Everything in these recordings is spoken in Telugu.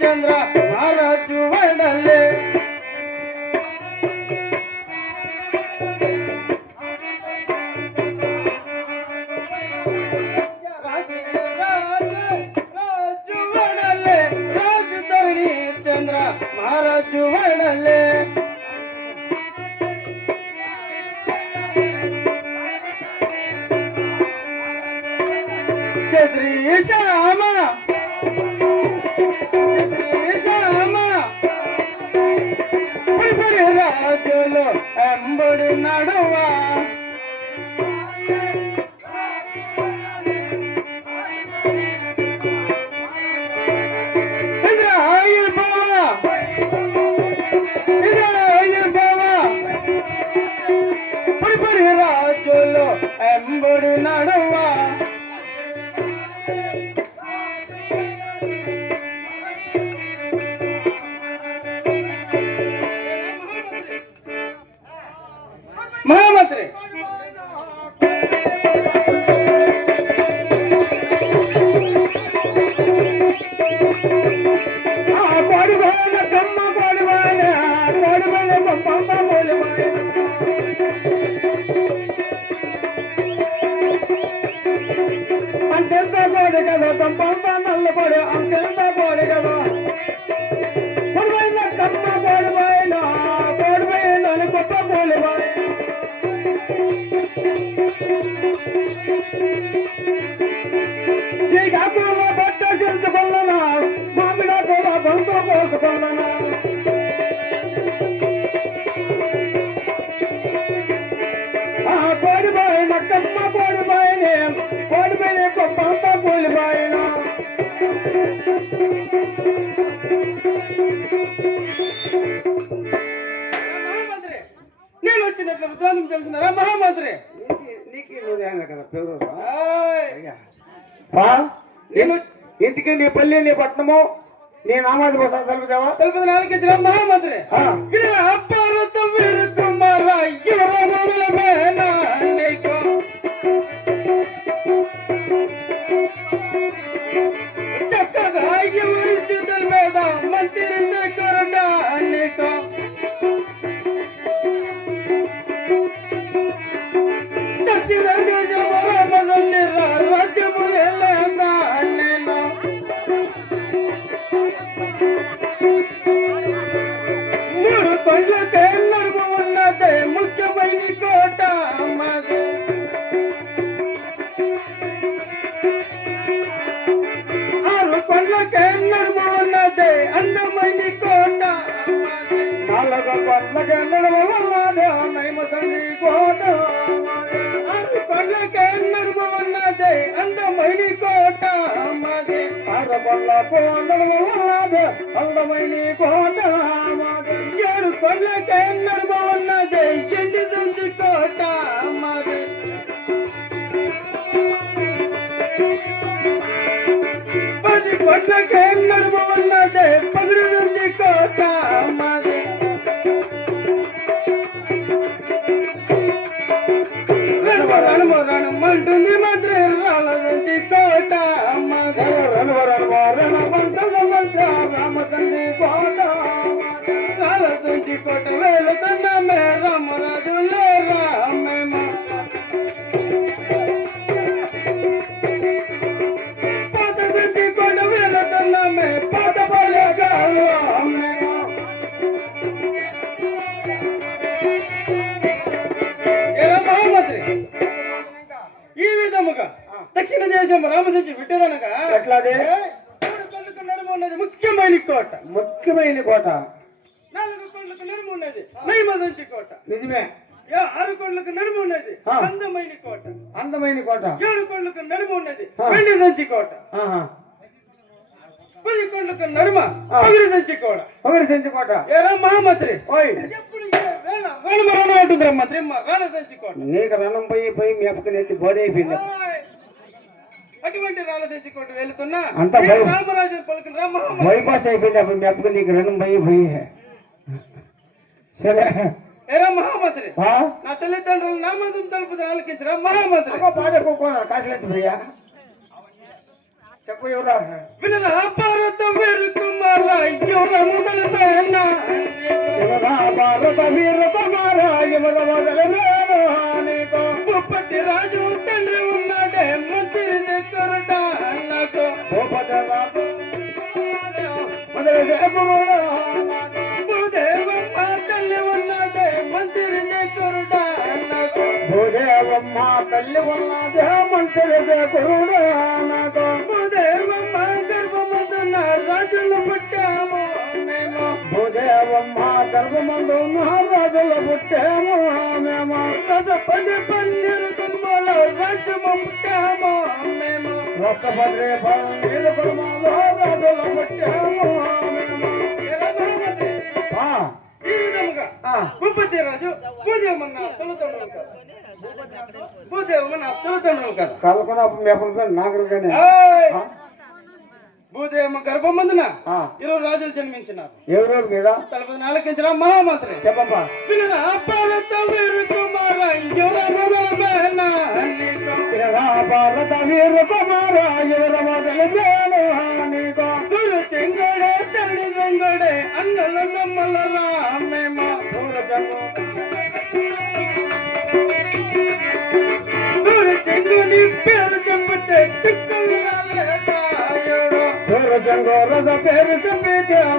చంద్ర మహారాజు వడలే महाराजू वडले छत्री श्यामा पुरी राजुलो अंबुडी नडुवा రాజులో ఎంబడి నడువా మహామంత్రి కోడిబాయన కమ్మ కోడిబాయన కోడిబాయన పంప కోడిబాయన అంకెంత కోడి కదా పంప నల్లబడి అంకెంత కోడి కదా కోడిబాయన కమ్మ కోడిబాయన కోడిబాయన గొప్ప కోడిబాయన శ్రీకాకుళ బట్ట చేసుకున్నా మామిడాకుల గొంతు కోసుకున్నా కోడిబాయన కమ్మ కోడిబాయన కోడిబాయన గొప్ప కోడిబాయన నేను వచ్చినట్లు రుద్రాంతం తెలిసినారా మహామంత్రి ఇంటికి నీ పల్లి నీ పట్టణము నీ నామాది కోసం తెలుపుతావా తెలుపుది నాలుగించిన మహామంత్రి అప్పారతం వీరు కుమార యువర మొదలమేనా నీకు చక్కగా ఎవరించి తెలిపేదా మంత్రి కొరడా నీకు దక్షిణ దేశము రామదండి రాజ్యము వెళ్ళేదా నేను మూడు కొండలకే నడుము ఉన్నదే ముఖ్యమైన కోట అమ్మది ఆరు కొండలకే నడుము ఉన్నదే అందమైన కోట నాలుగు కొండలకే నడుము ఉన్నదే నైమసండి కోట ఆరు కొండలకే నడుము ఉన్నదే అందమైన కోట అమ్మది ఆరు కొండలకు నడుము ఉన్నదే అందమైన కోట ఏడు కొండలకే నడుము ఉన్నదే ఎండి దంచి కోట అమ్మది పది కొండలకే నడుము ఉన్నదే పగిడి దంచి కోట అమ్మది రణమంటుంది మంత్రి రాలదంచి కోట అమ్మది రామతండ్రి కోట రాలదంచి కోట వేలుతున్నమే రామరాజు లేరా మేము పాత దంచి కోట వేలుతున్నమే పాత పల్లెగాలు మేము మహామంత్రి ఈ విధముగా దక్షిణ దేశం రామసించి విట్టదనగా ఎట్లాగే మూడు కళ్ళకు నడుము ఉన్నది ముఖ్యమైన కోట ముఖ్యమైన కోట నాలుగు కొండలకు నడుము ఉన్నది నైమదంచి కోట నిజమే ఆరు కొండలకు నడుము ఉన్నది అందమైన కోట అందమైన కోట ఏడు కొండలకు నడుము ఉన్నది వెండి దంచి కోట పది కొండలకు నడుమ పగిడి దంచి కోట పగిడి దంచి కోట ఏరా మహామంత్రి ఎప్పుడు రణమ రణం అంటుంది మంత్రి రాణ దంచి కోట నీకు రణం పోయి మీ అప్పకి నెత్తి బోధ అయిపోయింది అటువంటి రాళ్ళ తెచ్చుకోట వెళ్తున్నా అంత రామరాజు పలుకుని బైపాస్ అయిపోయింది అప్పుడు మీ అప్పకి నీకు రణం పోయి సరే ఏరా మహామంత్రి నా తల్లిదండ్రులు నామదం తలుపుది ఆలకించరా మహామంత్రి పాట కాశలేసి భయ్యా చెప్ప చెప్పు ఎవరా వినరా భారత వీర కుమార ఎవర మొదలు పేన ఎవరా భారత వీర కుమార ఎవర మొదలు పేన నీకు భూపతి రాజు తండ్రి ఉన్నాడే మంత్రి దగ్గరట నాకు భూపతి రాజు మొదలు దేవుడా భూదేవమ్మ తల్లి ఉన్నదే మంత్రి దగ్గరట నాకు భూదేవమ్మ తల్లి ఉన్నదే మంత్రి దగ్గరట నాకు భూదేవమ్మ గర్భమందున్న రాజులు పుట్టాము మేము భూదేవమ్మ గర్భమందున్న రాజులు పుట్టాము మేము రసపది పన్నీరు కుటుంబాలు రాజ్యము పుట్టాము మేము రసపది పన్నీరు కుటుంబాలు రాజులు పుట్టాము మేము ఈ విధముగా భూపతి రాజు భూదేవమ్మ తల్లిదండ్రులు కాదు భూదేవమ్మ తల్లిదండ్రులు కాదు కలకొన నాగరికనే భూదేవమ్మ గర్భమందున 20 రాజులు జన్మించినారు. ఎవరెవరు మీద తలపతి నాలుగించిన మహామంత్రి చెప్పమ్మా వినరా భారత వీర కుమార ఎవర మొదల పేన వినరా భారత వీర కుమార ఎవర మొదల పేన నీకు గురు చెంగడే తండ్రి చెంగడే అన్నల తమ్మల రామేమ గురు చెంగుని పేరు చెప్తే చుక్కలు రాలేదాయుడు సూరజంగోరద పేరు చెప్పిద్దాం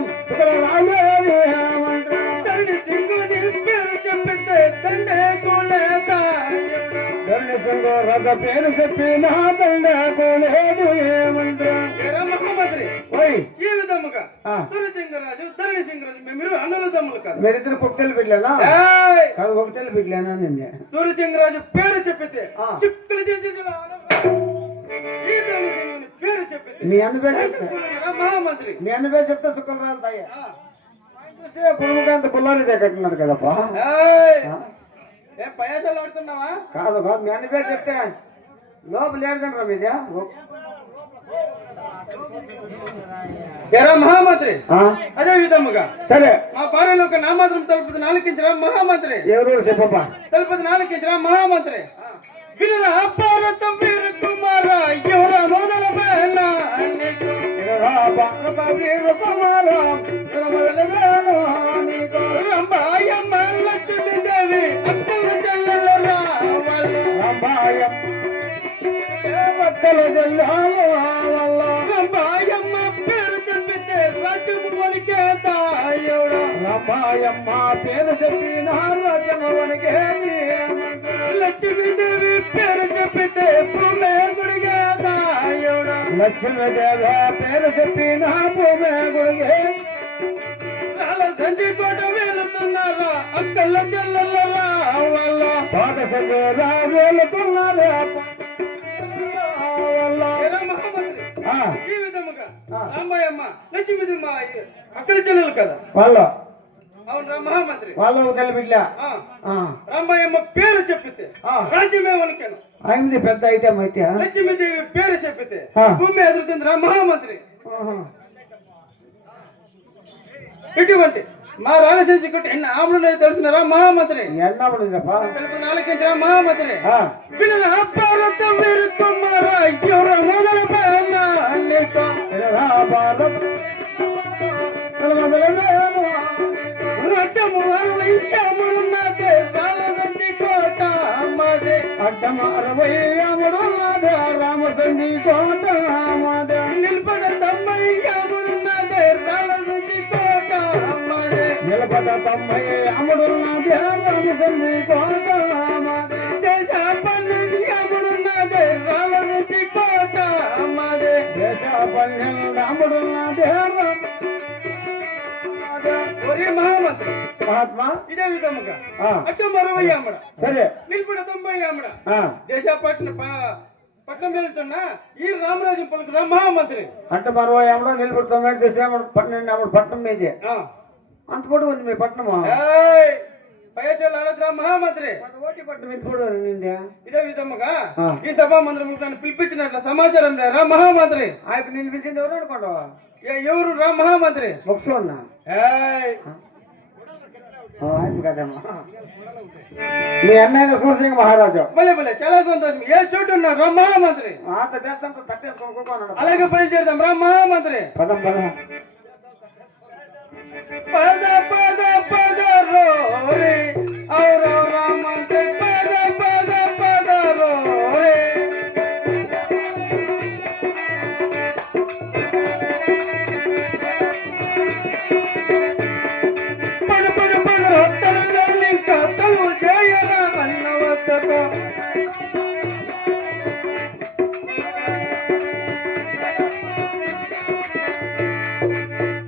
తండ్రి సింగుని పేరు చెప్పితే తండ్రి కూలేదాయుడు తండ్రి సింగోరద పేరు చెప్పిన తండ్రి కూలేదు ఏమంటారు మహామంత్రి ఈ విధముగా సూర్యసింగరాజు ధరణి సింగరాజు మేమిరు అన్నలు తమ్ములు కాదు మీరిద్దరు కుక్కలు బిడ్డలా కాదు కుక్కలు బిడ్డలేనా నిన్నే సూర్యసింగరాజు పేరు చెప్పితే చిక్కులు చేసి పేరు చెప్పితే మీ అన్న పేరు మహామంత్రి మీ అన్న పేరు చెప్తే సుఖం రాలతాయి పురుగుకాంత పుల్లారిదే కట్టినారు కదప్పా ఏం పయాసాలు ఆడుతున్నావా కాదు కాదు మీ అన్న పేరు చెప్తే లోపల లేదంటారా మీదే మహామంత్రి అదే విధముగా సరే మా భార్యలో ఒక నామాత్రం తలుపతి నాలుగించరా మహామంత్రి ఎవరు చెప్పప్ప తలుపతి నాలుగించరా మహామంత్రి వినరా భారత వీర కుమార ఎవర మొదల పేన భారత వీర కుమార రంభాయమ్మ లక్ష్మీదేవి అక్కల చెల్లెల రావాలి రంభాయమ్మ రంభాయమ్మ పేరు చెప్పితే రాజ్యము వనికే తాయుడు రంభాయమ్మ పేరు చెప్పిన రాజ్యము వనికే లక్ష్మీదేవి పేరు చెప్పితే భూమే గుడిగే తాయుడు లక్ష్మీదేవి పేరు చెప్పిన భూమే గుడిగే సంజి కోట వెళుతున్నారా అక్కల చెల్లెల రావాల పాట సంజరా వెళుతున్నారా ఈ విధముగా రాంబాయమ్మ లక్ష్మీదేవి అక్కడి చెల్లెలు కదా వాళ్ళు అవును మహామంత్రి వాళ్ళు తెలిపిట్లా రాంబాయమ్మ పేరు చెప్పితే రాజ్యమే వనికాను అయింది పెద్ద ఐటమ్ అయితే లక్ష్మీదేవి పేరు చెప్పితే భూమి ఎదురుతుంది రా మహామంత్రి ఇటువంటి మా రాణించుకుంటే ఎన్ని ఆములు తెలిసినరా మహామంత్రి ఎన్నప్పుడు నాలుగించరా మహామంత్రి వినరా భారత వీర కుమార ఎవర మొదల పేన అడ్డము 60 అముడున్నదే రామసంధి కోట అమ్మదే అడ్డము 60 అముడున్నదే రామసంధి కోట అమ్మదే నిలబడ 90 అముడున్నదే రామసంధి కోట అమ్మదే నిలబడ 90 అముడున్నదే రామసంధి కోట అమ్మదే దేశ 12 అముడున్నదే రామసంధి కోట అమ్మదే దేశ 12 అముడున్నదే మహాత్మా ఇదే విధముగా అటు 60 అమ్మడ సరే నిలబడ 90 అమ్మడ దేశ పట్నం వెళ్తున్నా ఈ రామరాజు పలుకురా మహామంత్రి అంటే 60 అమ్మడ నిలబడ 90 దేశ 12 అమ్మడ పట్నం మీదే అంత పొడి ఉంది మీ పట్నము పయచోళ్ళు ఆడదురా మహామంత్రి ఓటి పట్నం ఇంత పొడి నిందే ఇదే విధముగా ఈ సభా మందిరం నన్ను పిలిపించినట్ల సమాచారం రా మహామంత్రి ఆయన నేను పిలిచింది ఎవరు అనుకోండి ఎవరు రా మహామంత్రి ముఖ్యమన్నా కదమ్మా మీ అన్నయ్య సూర్సింగ్ మహారాజు భలే భలే చాలా సంతోషం. ఏ చోటు ఉన్నారు రా మహామంత్రి? అంత చేస్తాం తట్టేసుకున్నాడు. అలాగే బయలుదేరుదాం రా మహామంత్రి. పదం పదం పద పద పద రో రే ఔరో రామంత్రి పద పద పద రో రే. పద పద పద రొట్టెలు ఇంకా తలు జయరా అన్నవద్దకు.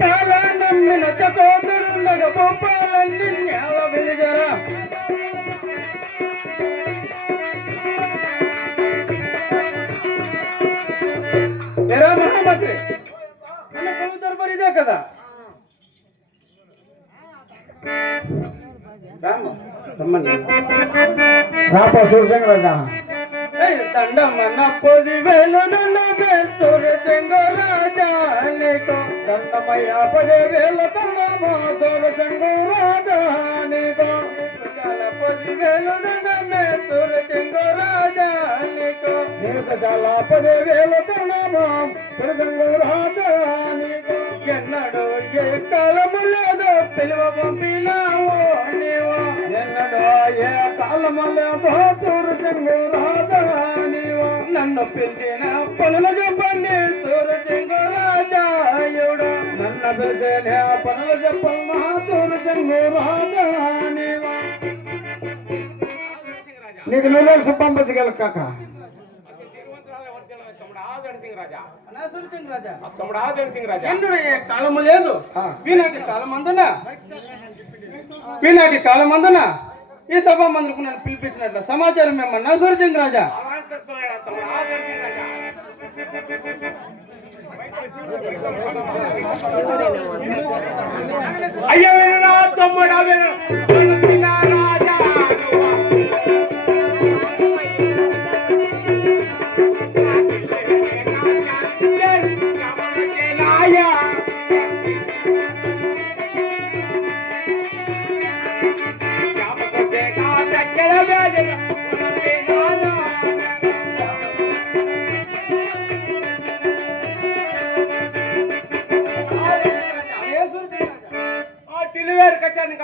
చాలా నమ్మిన చకోదరుండగ గోపాలన్ని నేల వెలిగరా. ఎరా మహామంత్రి అన్న కవి దర్బార్ ఇదే కదా? రాపా సూర్సింగ్ రాజా దండమన్న 10,000 నన్న బెల్తూరు చెంగరాజా నీకు దండమయ్య 10,000 దండమా సూరు చెంగరాజా నీకు 10,000 దండ బెల్తూరు చెంగరాజా నీకు నీకు చాలా 10,000 దండమా సూరు చెంగరాజా నీకు. ఎన్నడు ఏ కాలము లేదో పిలువ పంపినావో నీవు. ఎన్నడో ఏ కాలము లేదో సూరు చెంగరాజా నీవు. నన్ను పిలిచిన పనులు చెప్పండి సూరు చెంగరాజాయుడు. నన్ను పిలిచిన పనులు చెప్పమ్మా సూరు చెంగరాజా నీవు. నీకు నువ్వు సుబ్బమ్మచ్చిగల కాక కాలము లేదు. ఈనాటి కాలమందున ఈ సభా మందుకు నన్ను పిలిపించినట్లు సమాచారం ఏమన్నా సూర్యచంద్ర రాజా? అయ్యా తమ్ముడా రాజా డెలివరీ కచ్చాను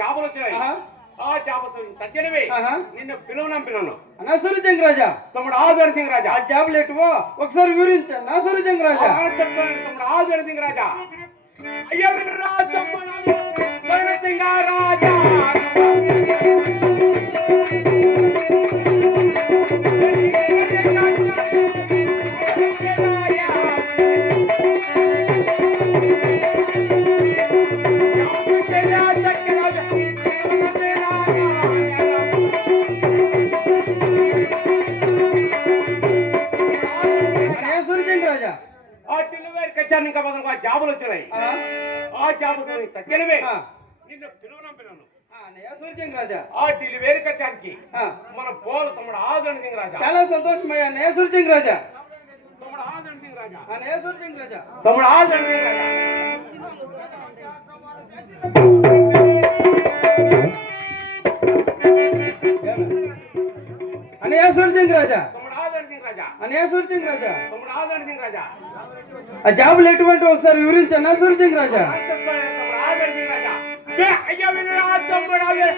జాబులు వచ్చినాయి. ఆ జాబు తగ్గనివి నిన్ను పిలువనంపినాను అన్నా సూర్యచంద్ర రాజా. తమ్ముడు ఆదర్ సింగ్ రాజా ఆ జాబులు ఎటువో ఒకసారి వివరించండి నా సూర్యచంద్ర రాజా. తమ్ముడు ఆదర్ సింగ్ రాజా. అయ్యా తమ్ముడు సింగ్ రాజా ఇంకా జాబులు వచ్చినాయి. ఆ జాబు తగ్గనివే నిన్ను పిలువనంపినాను. ఆ డెలివరీ కచ్చానికి మన పోలు తమ్ముడు ఆదరణ సింగ్ రాజా. చాలా సంతోషమయ్యా నేసూర్ సింగ్ రాజా. తమ్ముడు ఆదరణ సింగ్ రాజా. నేసూర్ సింగ్ రాజా. తమ్ముడు ఆదరణ సింగ్ రాజా. నేసూర్ సింగ్ రాజా. తమ్ముడు ఆదరణ సింగ్ రాజా. నేసూర్ సింగ్ రాజా. తమ్ముడు ఆదరణ సింగ్ రాజా. ఆ జాబులు ఎటువంటి ఒకసారి వివరించండి సూర్య సింగ్ రాజా. తమ్ముడు ఆదరణ సింగ్ రాజా. అయ్యా తమ్ముడు రాజా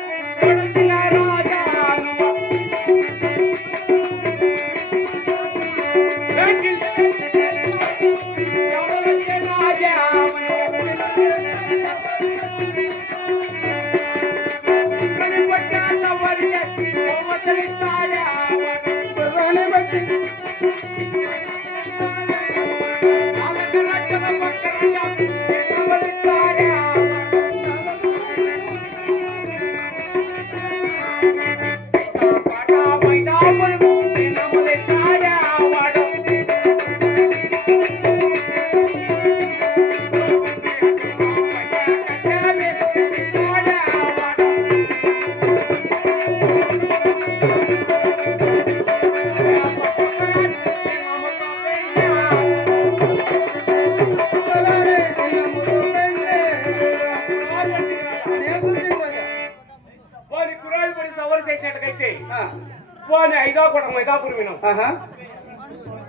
వాని ఐదాపురం మైదాపురం వినాం, ఆహా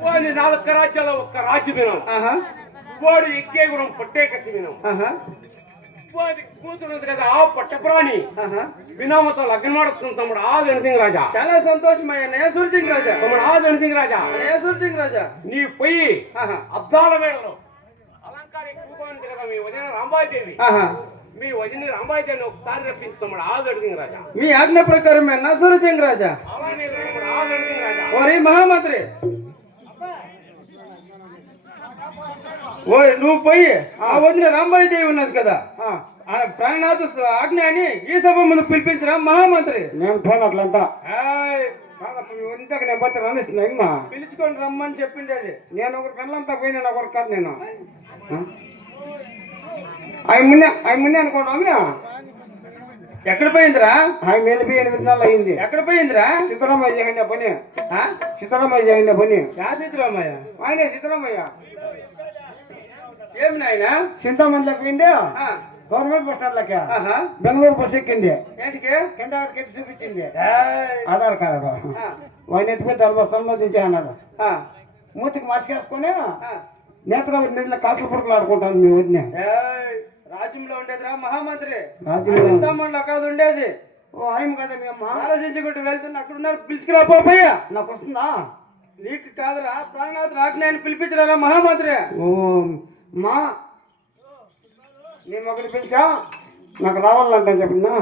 వాని 4 రాజ్యాల్లో 1 రాజ్యం వినాం, ఆహా వాడు ఎక్కే గుణం పట్టే కత్తి వినాం, ఆహా వాడి కూతురు కదా ఆ పట్టప్రాణి ఆహా వినామతో లగ్నం మాడుతుంది తమ్ముడు ఆ ధనసింగ్ రాజా. చాలా సంతోషమయ్యా అన్నయ్య సూర్యసింగ్ రాజా. తమ్ముడు ఆ ధనసింగ్ రాజా, అన్నయ్య సూర్యసింగ్ రాజా. నీ పొయ్యి ఆహా అద్దాల మేడలో అలంకారి కూకోండి కదా మీ వదిన రాంబాయిదేవి, ఆహా మీ వదిన రాంబాయిదేవిని ఒకసారి రప్పిస్తాడు ఆ ధనసింగ్ రాజా. మీ ఆజ్ఞ ప్రకారం అన్న సూర్యసింగ్ రాజా. అలానే తమ్ముడు ఆ ధనసింగ్ రాజా. ఓరి మహామంత్రి, ఓరి నువ్వు పోయి ఆ వదిన రాంబాయి దేవి ఉన్నది కదా, ఆ ప్రాణనాథ ఆజ్ఞ అని ఈ సభ ముందు పిలిపించరా మహామంత్రి. నేను ఫోన్ అట్లంతా ఆయ్, ఇంతకు నేను పోతే రానిస్తున్నా ఇమ్మా. పిలుచుకొని రమ్మని చెప్పింది అది. నేను ఒకరి పిల్లలంతా పోయినా ఒకరు కాదు నేను అవి ముందే అనుకోండి. ఎక్కడ పోయిందిరా? అవి వెళ్ళిపోయి 8 నెలలు అయింది. ఎక్కడ పోయిందిరా? సిద్ధరామయ్య చేయండి పని, ఆ? సిద్ధరామయ్య చేయండి పని. యా సిద్ధరామయ్య? ఆయనే సిద్ధరామయ్య. ఏమి నాయనా? చింతామందిలోకి పోయింది, ఆ, గవర్నమెంట్ బస్ స్టాండ్లకి ఆహా. బెంగళూరు బస్ ఎక్కింది, ఏంటికి? కింద ఎక్కి చూపించింది ఆయ్, ఆధార్ కార్డు. ఆ, ఆయన ఎత్తిపోయి ధర్మస్థలంలో దించే అన్నాడు. ఆ, మూతికి మాస్కేసుకొని ఆ. నేత్రావతి నీళ్ళ కాసుల పురుగులు ఆడుకుంటాను మీ వదిన. ఏయ్, రాజ్యంలో ఉండేదిరా మహామంత్రి. రాజ్యంలో? చింతామణిలో కాదు ఉండేది. ఓ ఆయన కదా మీ అమ్మ. ఆలోచించుకుంటూ వెళ్తున్నా అక్కడ ఉన్నారు, పిలుచుకురా పోయా. నాకు వస్తుందా? నీకు కాదురా, ప్రాణనాథ్ రాజ్ఞాన్ని పిలిపించరా మహామంత్రి. ఓ మా నీ మొక్కలు పిలిచా నాకు రావాలంట చెప్పినా.